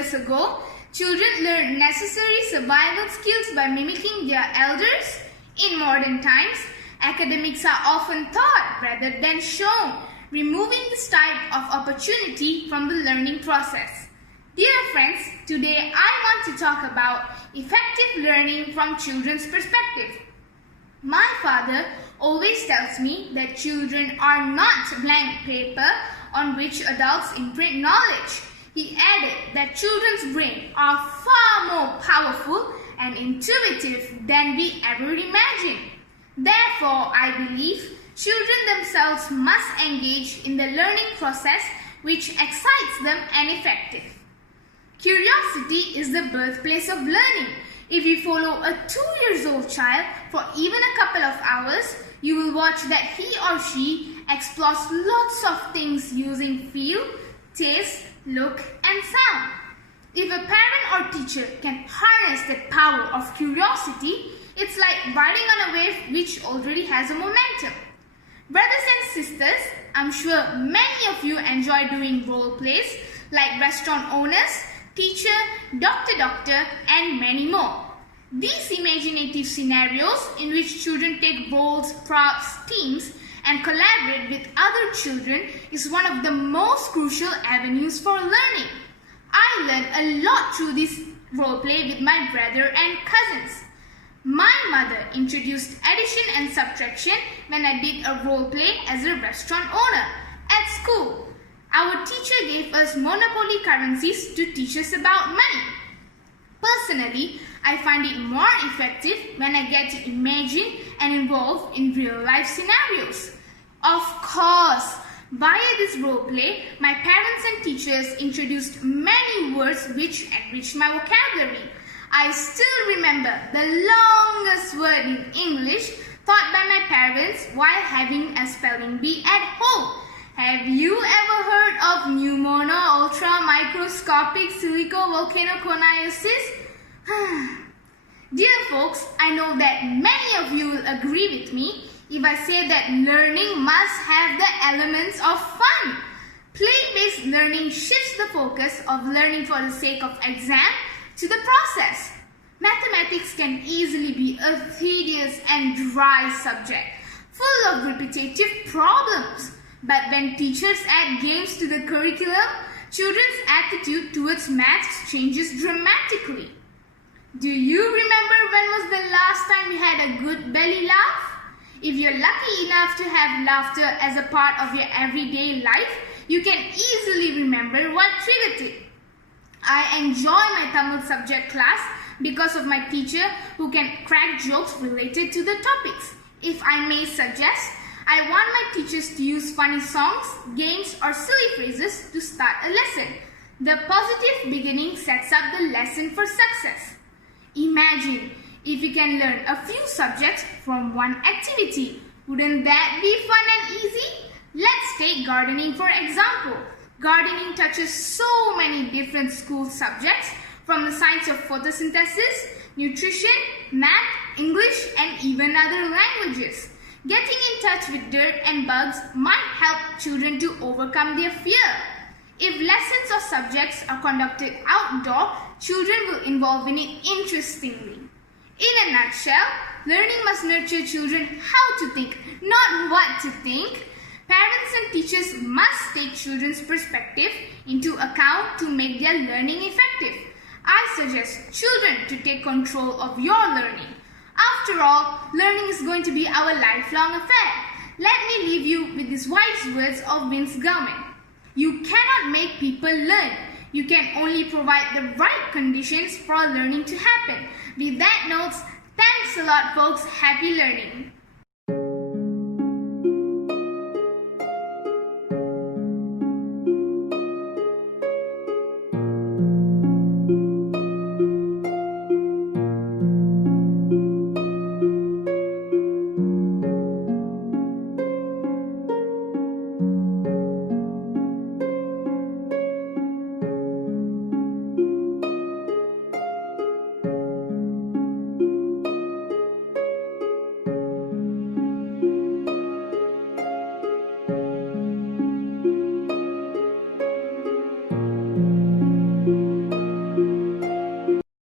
years ago, children learned necessary survival skills by mimicking their elders. In modern times, academics are often taught rather than shown, removing this type of opportunity from the learning process. Dear friends, today I want to talk about effective learning from children's perspective. My father always tells me that children are not blank paper on which adults imprint knowledge. He added that children's brains are far more powerful and intuitive than we ever imagined. Therefore, I believe children themselves must engage in the learning process which excites them and effective. Curiosity is the birthplace of learning. If you follow a 2-year-old child for even a couple of hours, you will watch that he or she explores lots of things using feel, taste, look and sound. If a parent or teacher can harness the power of curiosity, it's like riding on a wave which already has a momentum. Brothers and sisters, I'm sure many of you enjoy doing role plays like restaurant owners, teacher, doctor, and many more. These imaginative scenarios in which children take roles, props, teams, and collaborate with other children is one of the most crucial avenues for learning. I learned a lot through this role play with my brother and cousins. My mother introduced addition and subtraction when I did a role play as a restaurant owner at school. Our teacher gave us monopoly currencies to teach us about money. Personally, I find it more effective when I get to imagine and involve in real-life scenarios. Of course, via this role play, my parents and teachers introduced many words which enriched my vocabulary. I still remember the longest word in English taught by my parents while having a spelling bee at home. Have you ever heard of pneumono-ultra-microscopic silico-volcanoconiosis? Dear folks, I know that many of you will agree with me if I say that learning must have the elements of fun. Play-based learning shifts the focus of learning for the sake of exam to the process. Mathematics can easily be a tedious and dry subject, full of repetitive problems. But when teachers add games to the curriculum, children's attitude towards maths changes dramatically. Do you remember when was the last time you had a good belly laugh? If you're lucky enough to have laughter as a part of your everyday life, you can easily remember what triggered it. I enjoy my Tamil subject class because of my teacher who can crack jokes related to the topics. If I may suggest, I want my teachers to use funny songs, games or silly phrases to start a lesson. The positive beginning sets up the lesson for success. Imagine if you can learn a few subjects from one activity. Wouldn't that be fun and easy? Let's take gardening for example. Gardening touches so many different school subjects from the science of photosynthesis, nutrition, math, English and even other languages. Getting in touch with dirt and bugs might help children to overcome their fear. If lessons or subjects are conducted outdoor, children will involve in it interestingly. In a nutshell, learning must nurture children how to think, not what to think. Parents and teachers must take children's perspective into account to make their learning effective. I suggest children to take control of your learning. After all, learning is going to be our lifelong affair. Let me leave you with these wise words of Vince Gilman. You cannot make people learn. You can only provide the right conditions for learning to happen. With that note, thanks a lot folks. Happy learning.